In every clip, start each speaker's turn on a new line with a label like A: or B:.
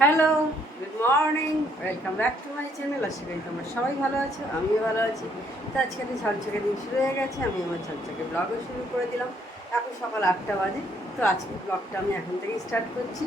A: Hello good morning welcome back to my channel আশা করি তোমরা সবাই ভালো আছো, আমিও ভালো আছি। তো আজকে দিন ঝকঝকে দিন শুরু হয়ে গেছে, আমি আমার ঝকঝকে ব্লগও শুরু করে দিলাম। এখন সকাল আটটা বাজে, তো আজকে ব্লগটা আমি এখন থেকেই স্টার্ট করছি।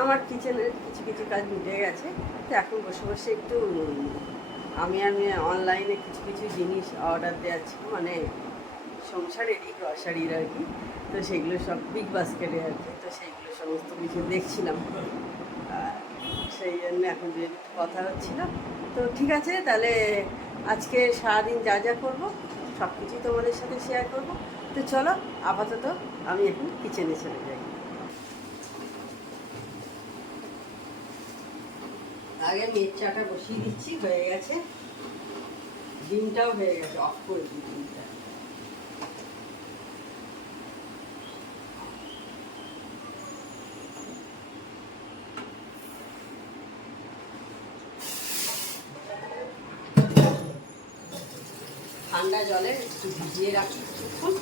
A: আমার কিচেনের কিছু কিছু কাজ মিটে গেছে, তো এখন বসে বসে একটু, আমি আমি অনলাইনে কিছু কিছু জিনিস অর্ডার দেওয়া ছিল মানে সংসারেরই গ্রসারির আর কি। তো সেগুলো সব বিগ বাস্কেটে আর কি, তো সেইগুলো সমস্ত কিছু দেখছিলাম। সেই জন্য এখন যে কথা হচ্ছিল। তো ঠিক আছে, তাহলে আজকে সারাদিন যা যা করব, সব কিছুই তোমাদের সাথে শেয়ার করব। তো চলো, আপাতত আমি এখন কিচেনে চলে যাই। আগে মেয়ের চাটা বসিয়ে দিচ্ছি, হয়ে গেছে। ডিমটাও হয়ে গেছে অফ করে দিই ঠান্ডা জলে একটু ভিজিয়ে রাখি কিছুক্ষণ।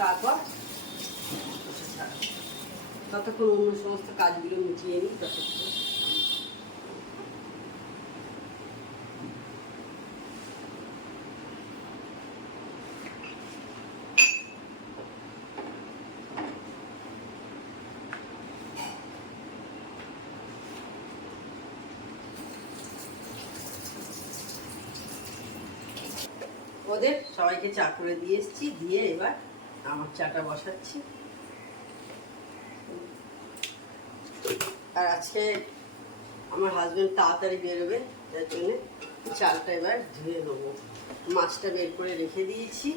A: তারপর ততক্ষণ অন্য সমস্ত কাজগুলো মিটিয়ে নিই ততক্ষণ। ওদের, সবাইকে চা করে দিয়ে এসেছি, দিয়ে এবার আমার চাটা বসাচ্ছি। আর আজকে আমার হাজবেন্ড তাড়াতাড়ি বেরোবে যার জন্য চালটা এবার ধুয়ে নেব। মাছটা বের করে রেখে দিয়েছি।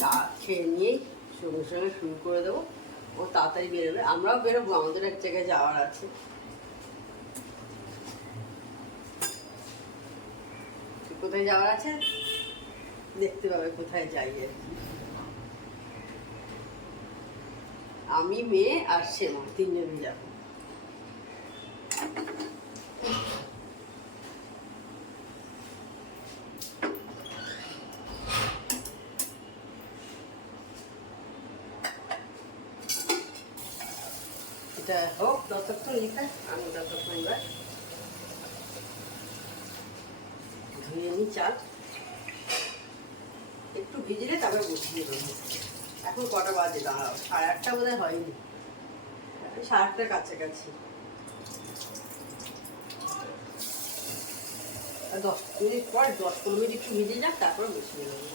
A: চা খেয়ে নিয়েই সঙ্গে সঙ্গে শুরু করে দেবো। ও তাড়াতাড়ি বেরোবে। আমরাও বেরোবো, আমাদের এক জায়গায় যাওয়ার আছে। কোথায় যাওয়ার আছে? দেখতে পাবে কোথায় যাই আর কি আমি, মেয়ে আর শ্যামা তিনজনই যাব। এটা হোক ততক্ষণ লিখা, আমি ততক্ষণ এবার নিই চাল একটু ভিজলে তারপরে বসিয়ে দেবো। এখন কটা বাজে? দাঁড়াও সাড়ে আটটা বোধ হয়নি। সাড়ে আটটার কাছাকাছি। দশ মিনিট পর, দশ পনেরো মিনিট একটু ভিজে যাক, তারপরে বসিয়ে দেবো।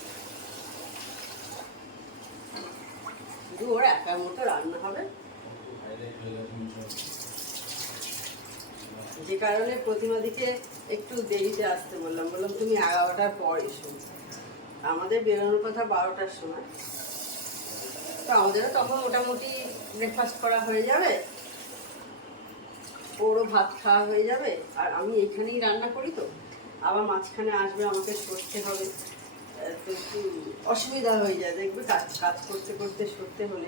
A: শুধু ওর একার মতো রান্না হবে। যে কারণে প্রতিমাদিকে একটু দেরিতে আসতে বললাম। বললাম, তুমি এগারোটার পর এসো। আমাদের বেরোনোর কথা বারোটার সময়। তো আমাদেরও তখন মোটামুটি ব্রেকফাস্ট করা হয়ে যাবে। ওরও ভাত খাওয়া হয়ে যাবে। আর আমি এখানেই রান্না করি তো। আবার মাঝখানে আসবে আমাকে সরতে হবে। একটু অসুবিধা হয়ে যায়। দেখবে কাজ কাজ করতে করতে সরতে হলে।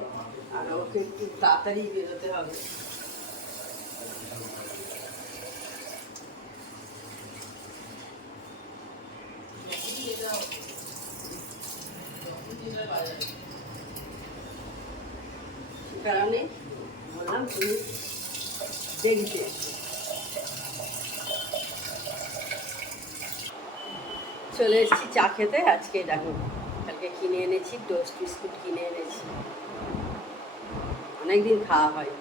A: আর ওকে একটু তাড়াতাড়ি বেরোতে হবে সে কারণে বললাম, তুমি দেরিতে চলে এসেছি চা খেতে, আজকে দেখো, কালকে কিনে এনেছি, টোস্ট বিস্কুট কিনে এনেছি। অনেকদিন খাওয়া হয়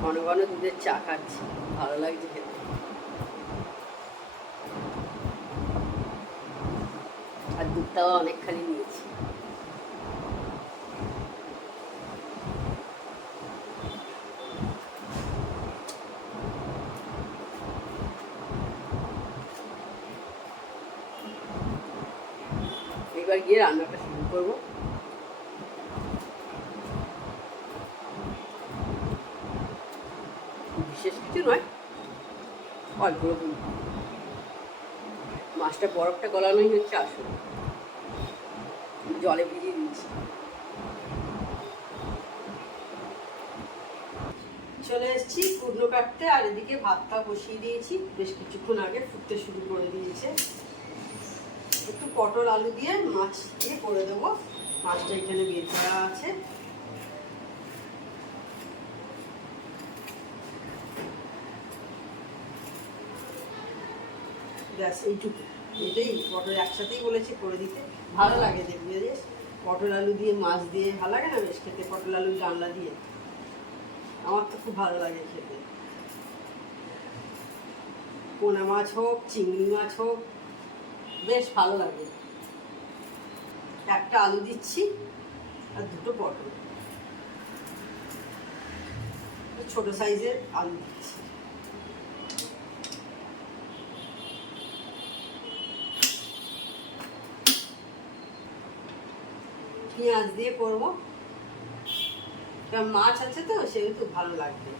A: ঘন ঘন দুধের চা খাচ্ছি, ভালো লাগছে খেতে। আর দুধটাও অনেকখানি নিয়েছি। এবার গিয়ে রান্নাটা শুরু করব। বিশেষ কিছু নয়, অল্প রকম। মাছটা বরফটা গলানোই হচ্ছে আসল। জলে ভিজিয়ে দিয়েছি। চলে এসেছি কুটনো কাটতে আর এদিকে ভাতটা বসিয়ে দিয়েছি। বেশ কিছুক্ষণ আগে ফুটতে শুরু করে দিয়েছে। একটু পটল আলু দিয়ে মাছ দিয়ে করে দেবো। মাছটা এখানে বের করা আছে। ব্যাস, এইটুকু। এটাই, পটল একসাথেই বলেছি করে দিতে। ভালো লাগে দেখবে যে পটল আলু দিয়ে, মাছ দিয়ে, ভালো লাগে না বেশ খেতে? পটল আলুর ডালনা দিয়ে। আমার তো খুব ভালো লাগে খেতে। পোনা মাছ হোক, চিংড়ি মাছ হোক, বেশ ভালো লাগে। একটা আলু দিচ্ছি আর দুটো পটল। ছোট সাইজের আলু দিচ্ছি। পেঁয়াজ দিয়ে করব। মাছ আছে তো, সেহেতু ভালো লাগবে।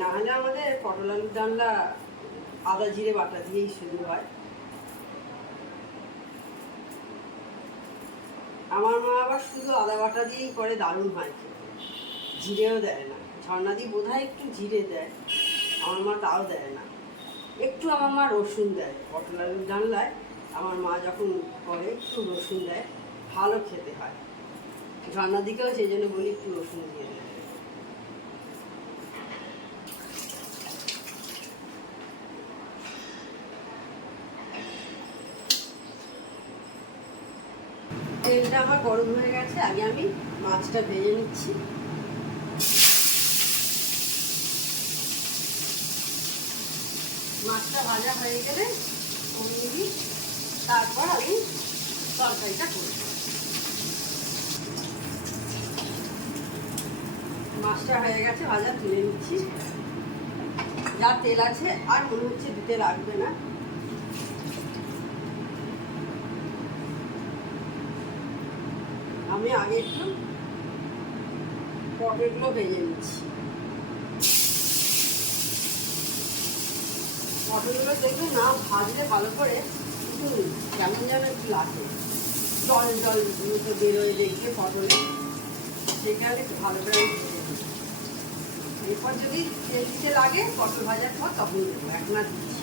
A: না হলে আমাদের পটল আলুর ডালনা আদা, জিরে, বাটা দিয়েই শুরু হয়। আমার মা আবার শুধু আদা, বাটা দিয়েই করে, দারুণ হয় জিরেও দেয় না। ঝর্ণাদি বোধ একটু জিরে দেয়। আমার মা তাও দেয় না। একটু আমার মা রসুন দেয় পটল আলুর ডালনায় আমার মা যখন করে, একটু রসুন দেয়, ভালো খেতে হয়। ঝর্ণার দিকেও সেই জন্য বলি একটু রসুন দিয়ে দেয়। তেলটা আমার গরম হয়ে গেছে, আগে আমি মাছটা ভেজে নিচ্ছি। মাছটা ভাজা হয়ে গেলে দিই তারপর আমি তরকারিটা করব মাছটা হয়ে গেছে ভাজা, তুলে নিচ্ছি। যা তেল আছে, আর মনে হচ্ছে দিতে লাগবে না। আমি আগে একটু পটেটগুলো ভেজে নিচ্ছি। পটলগুলো দেখবে না, ভাজলে ভালো করে কেমন যেন একটু লাগে জল জল মতো বেরোয় দেখবে পটলে সেখানে একটু ভালো করে। এরপর যদি তেল দিতে লাগে পটল ভাজার পর তখন দেবো আর দিচ্ছি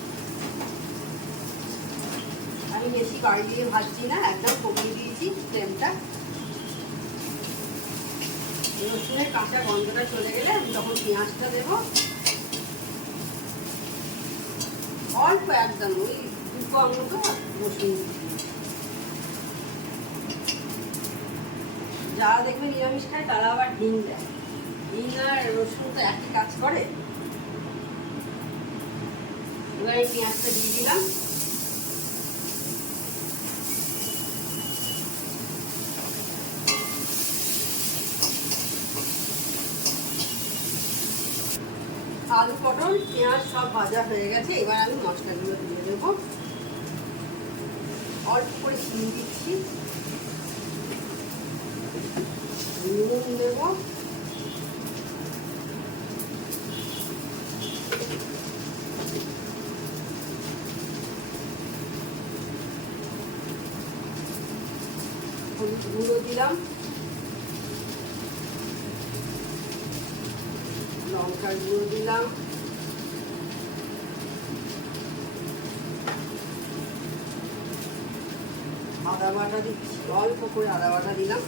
A: আমি বেশি বাড়ি দিয়ে ভাজছি না একদম কমিয়ে দিয়েছি ফ্লেমটা রসুনের কাঁচা গন্ধটা চলে গেলে আমি তখন পেঁয়াজটা দেবো অল্প একদম ওই যারা দেখবে নিরামিষ খায়, তারা আবার হিং দেয়। হিং আর রসুন তো একই কাজ করে। এবার পেঁয়াজটা দিয়ে দিলাম। আলু পটল, পেঁয়াজ সব ভাজা হয়ে গেছে। এবার আমি মশলাগুলো দিয়ে দেবো। অল্প করে চিনি দিচ্ছি। নুন দেবো। গুঁড়ো দিলাম। লঙ্কার গুঁড়ো দিলাম আদা বাটা দিচ্ছি, অল্প করে আদা বাটা দিলাম।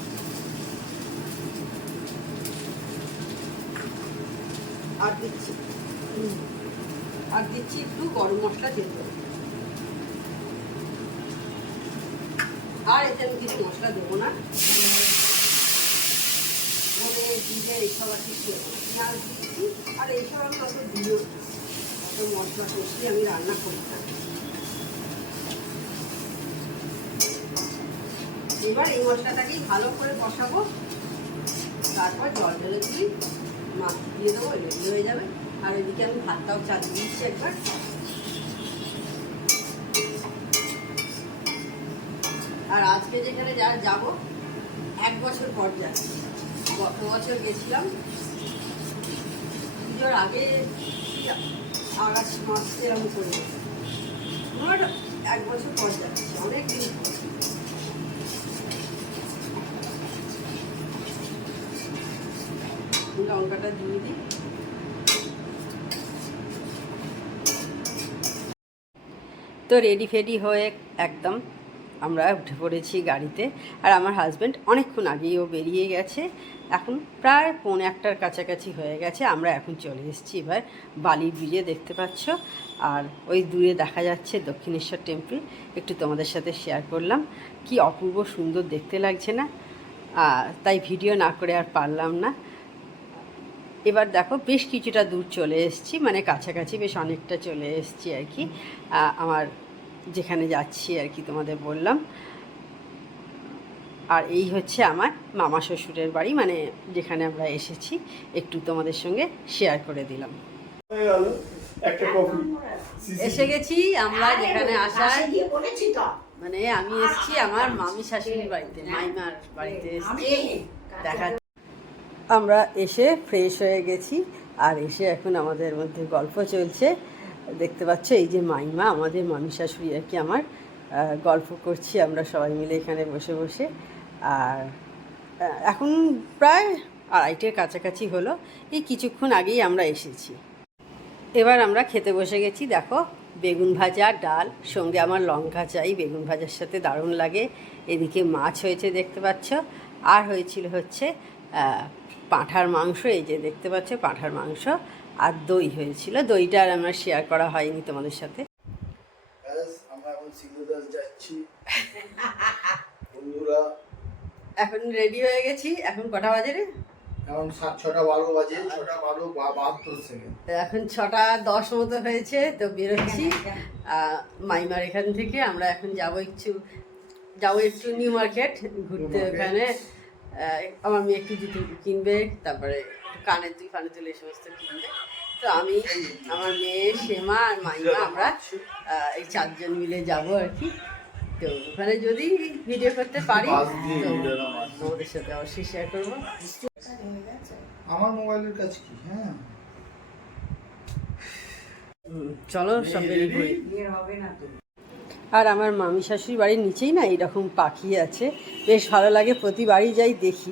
A: আর দিচ্ছি আর দিচ্ছি একটু গরম মশলা তেতো আর এতে আমি কিছু মশলা দেবো না। মানে জিরে এইসব আর কিছু পেঁয়াজ দিচ্ছি, আর এইসব আমি অত দিও অত মশলা কষিয়ে আমি রান্না করি না এবার এই মশলাটাকেই ভালো করে কষাবো। তারপর জল ঢেলে দিই মাছ দিয়ে দেবো রেডি হয়ে যাবে। আর এদিকে আমি ভাতটাও চালিয়ে দিচ্ছি একবার। আর আজকে যেখানে যা যাব, এক বছর পর যাচ্ছি গত বছর গেছিলাম। পুজোর আগে আগস্ট মাস এরকম করে। আমার এক বছর পর যাচ্ছি অনেক দিন পর। লঙ্কাটা দিয়ে দিই। তো রেডি ফেডি হয়ে একদম আমরা উঠে পড়েছি গাড়িতে। আর আমার হাজব্যান্ড অনেকক্ষণ আগেই ও বেরিয়ে গেছে। এখন প্রায় পৌনে একটার কাছাকাছি হয়ে গেছে। আমরা এখন চলে এসেছি এবার বালির ব্রিজে দেখতে পাচ্ছ? আর ওই দূরে দেখা যাচ্ছে দক্ষিণেশ্বর টেম্পল একটু তোমাদের সাথে শেয়ার করলাম। কি অপূর্ব সুন্দর দেখতে লাগছে না? তাই ভিডিও না করে আর পারলাম না। এবার দেখো বেশ কিছুটা দূর চলে এসেছি মানে কাছাকাছি বেশ অনেকটা চলে এসেছি আর কি। আমার যেখানে যাচ্ছি আর কি তোমাদের বললাম। আর এই হচ্ছে আমার মামা শ্বশুরের বাড়ি মানে যেখানে আমরা এসেছি একটু তোমাদের সঙ্গে শেয়ার করে দিলাম।
B: হয়ে
A: এসে গেছি আমরা যেখানে আসার।
C: কাছে বলেছি তো।
A: মানে আমি এসেছি আমার মামি শাশুড়ির বাড়িতে মাইমার বাড়িতে
C: আমি
A: এসেছি দেখা আমরা এসে ফ্রেশ হয়ে গেছি, আর এসে এখন আমাদের মধ্যে গল্প চলছে। দেখতে পাচ্ছ, এই যে মাইমা, আমাদের মামি শাশুড়ি আর কি আমার গল্প করছি আমরা সবাই মিলে এখানে বসে বসে। আর এখন প্রায় আড়াইটের কাছাকাছি হলো, এই কিছুক্ষণ আগেই আমরা এসেছি। এবার আমরা খেতে বসে গেছি, দেখো, বেগুন ভাজা, ডাল, সঙ্গে আমার লঙ্কা চাই, বেগুন ভাজার সাথে দারুণ লাগে। এদিকে মাছ হয়েছে দেখতে পাচ্ছ, আর হয়েছিল হচ্ছে পাঁঠার মাংস এই যে দেখতে পাচ্ছ পাঁঠার মাংস আর দই হয়েছিল। দইটা আর আমার শেয়ার করা হয়নি তোমাদের সাথে।
B: এখন
A: রেডি হয়ে গেছি। এখন কটা বাজে রে?
B: এখন ছটা বারো বাজে। ছটা বারো বাহাত্তর সেকেন্ড
A: এখন ছটা দশ মতো হয়েছে তো বেরোচ্ছি। মাইমার এখান থেকে আমরা এখন যাব একটু যাব একটু নিউ মার্কেট ঘুরতে ওখানে। আমার মেয়ে একটু জুতো কিনবে তারপরে কানের দুই ফানের তুলে এই সমস্ত কিনবে। তো আমি আমার মেয়ে সেমা আর মাইমা আমরা এই চারজন মিলে যাব আর কি। তো ওখানে যদি ভিডিও করতে পারি তো সাথে অবশ্যই শেয়ার করব।
B: আমার মোবাইলের কাছে কি? হ্যাঁ।
A: চলো সব বেরিয়ে
C: হবে না তো।
A: আর আমার মামি শাশুড়ি বাড়ির নিচেই না এরকম পাখি আছে। বেশ ভালো লাগে প্রতিবারই যাই দেখি।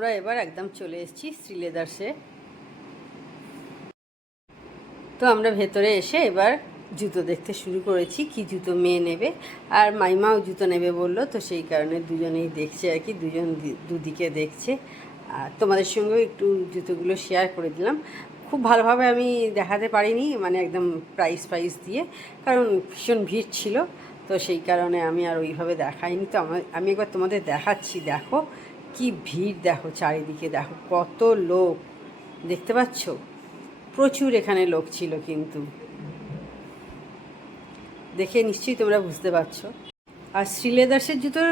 A: আমরা এবার একদম চলে এসেছি শ্রীলেদার্সে। তো আমরা ভেতরে এসে এবার জুতো দেখতে শুরু করেছি, কি জুতো মেয়ে নেবে আর মাইমাও জুতো নেবে বলল, তো সেই কারণে দুজনেই দেখছে আর কি, দুজন দুদিকে দেখছে। আর তোমাদের সঙ্গেও একটু জুতোগুলো শেয়ার করে দিলাম। খুব ভালোভাবে আমি দেখাতে পারিনি মানে একদম প্রাইস প্রাইস দিয়ে, কারণ ভীষণ ভিড় ছিল, তো সেই কারণে আমি আর ওইভাবে দেখাইনি। তো আমি একবার তোমাদের দেখাচ্ছি, দেখো। কি ভিড় দেখো চারিদিকে দেখো, কত লোক। দেখতে পাচ্ছ? প্রচুর এখানে লোক ছিল কিন্তু। দেখে নিশ্চয়ই তোমরা বুঝতে পারছ। আর শ্রীলেদার্সের জুতোর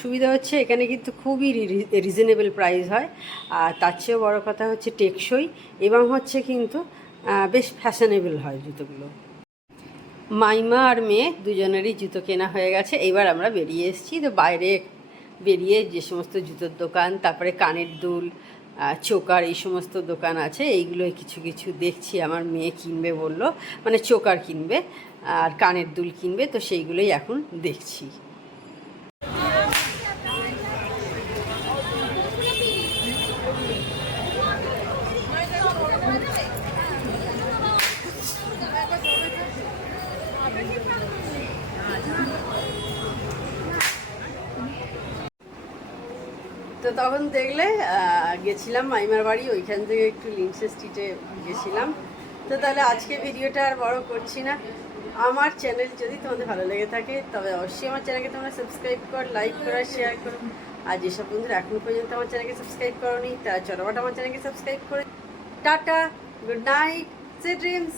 A: সুবিধা হচ্ছে এখানে কিন্তু খুবই রিজনেবল প্রাইস হয়। আর তার চেয়েও বড় কথা হচ্ছে টেকসই এবং হচ্ছে কিন্তু বেশ ফ্যাশনেবল হয় জুতোগুলো। মাইমা আর মেয়ে দুজনেরই জুতো কেনা হয়ে গেছে। এবার আমরা বেরিয়ে এসেছি। তো বাইরে বেরিয়ে যে সমস্ত জুতোর দোকান, তারপরে কানের দুল চোকার এই সমস্ত দোকান আছে এইগুলো কিছু কিছু দেখছি, আমার মেয়ে কিনবে বলল মানে চোকার কিনবে, আর কানের দুল কিনবে, তো সেইগুলোই এখন দেখছি। তো তখন দেখলে গেছিলাম মাইমার বাড়ি, ওইখান থেকে একটু লিংসে স্ট্রিটে গেছিলাম। তো তাহলে আজকে ভিডিওটা আর বড় করছি না। আমার চ্যানেল যদি তোমাদের ভালো লেগে থাকে, তবে অবশ্যই আমার চ্যানেলকে তোমরা সাবস্ক্রাইব কর লাইক করো শেয়ার করো। আর যেসব বন্ধুরা এখনও পর্যন্ত আমার চ্যানেলকে সাবস্ক্রাইব করোনি, তারা চটপট আমার চ্যানেলকে সাবস্ক্রাইব করে ta-ta good night sweet dreams